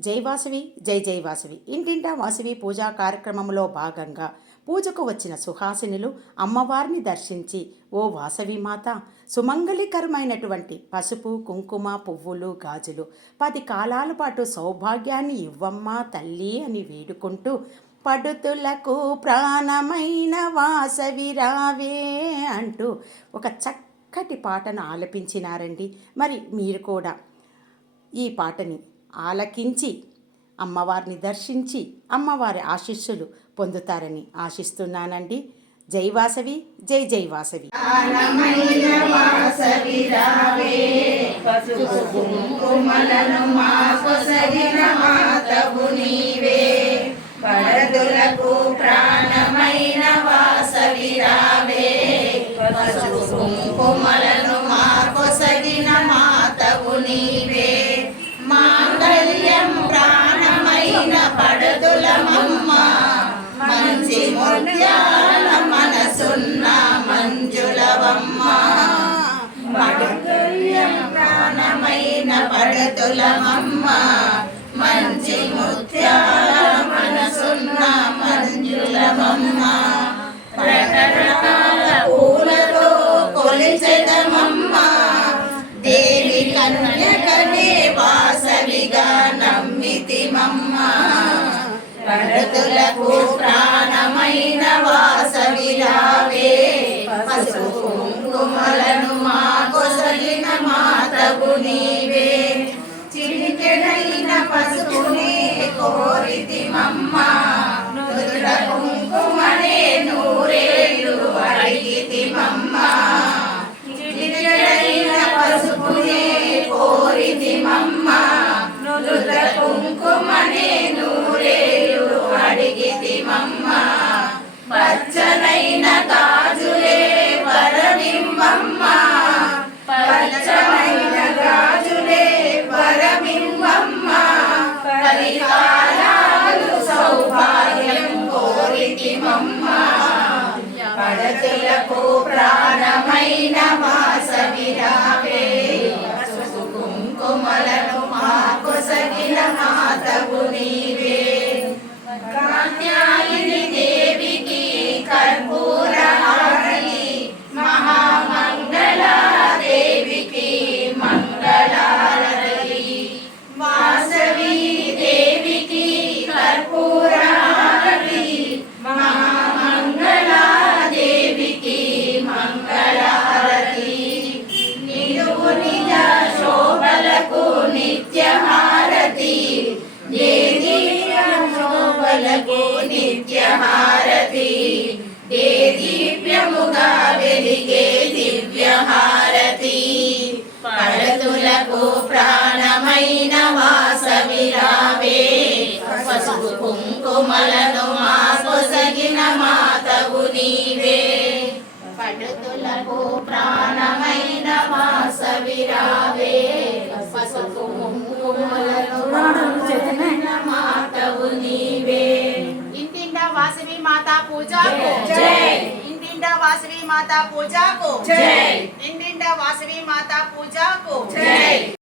జైవాసవి జై జైవాసవి ఇంటింటా వాసవి పూజా కార్యక్రమంలో భాగంగా పూజకు వచ్చిన సుహాసినులు అమ్మవారిని దర్శించి ఓ వాసవి మాత సుమంగళికరమైనటువంటి పసుపు కుంకుమ పువ్వులు గాజులు పది కాలాల పాటు సౌభాగ్యాన్ని ఇవ్వమ్మా తల్లి అని వేడుకుంటూ పడుతులకు ప్రాణమైన వాసవి రావే అంటూ ఒక చక్కటి పాటను ఆలపించినారండి. మరి మీరు కూడా ఈ పాటని ఆలకించి అమ్మవారిని దర్శించి అమ్మవారి ఆశీస్సులు పొందుతారని ఆశిస్తున్నానండి. జై వాసవి జై జై వాసవి. కుంకుమలను మాకొసగిన మాతవు నీవే. పరదులకు ప్రాణమైన వాసవి రావే కుంకుమలను మాకొసగిన మాతవు నీవే. ప్రాణమైన పడతులమమ్మ. మంచి ముత్యాల మనసున్న మంజులమమ్మ. రకరకాల పూలతో కొలిచెదమమ్మ. దేవి కన్యకనే వాసవిగా నమ్మితిమమ్మ. పడతులకు పరికారాలు సౌభాగ్యం పడతులకు ప్రాణమైన కుంకుమలను మా సగిన మాతవు నీవే నిత్యహారతి. నిత్య దేవి శోభలకు నిత్య ఏ దీప్యముగా వెలిగే దివ్యహారతి. పడతులకు ప్రాణమైన వాసవి రావే. పసుపు కుంకుమలను మా కొసగిన మాతవు నీవే. పడుతులకు ప్రాణమైన వాసవి రావే. పసుపు కొసగిన మాతవు నీవే. ఇంటింటా వాసవి మాత పూజకు. జై. ఇంటింటా వాసవి మాత పూజకు. జై. ఇంటింటా వాసవి మాత పూజకు. జై.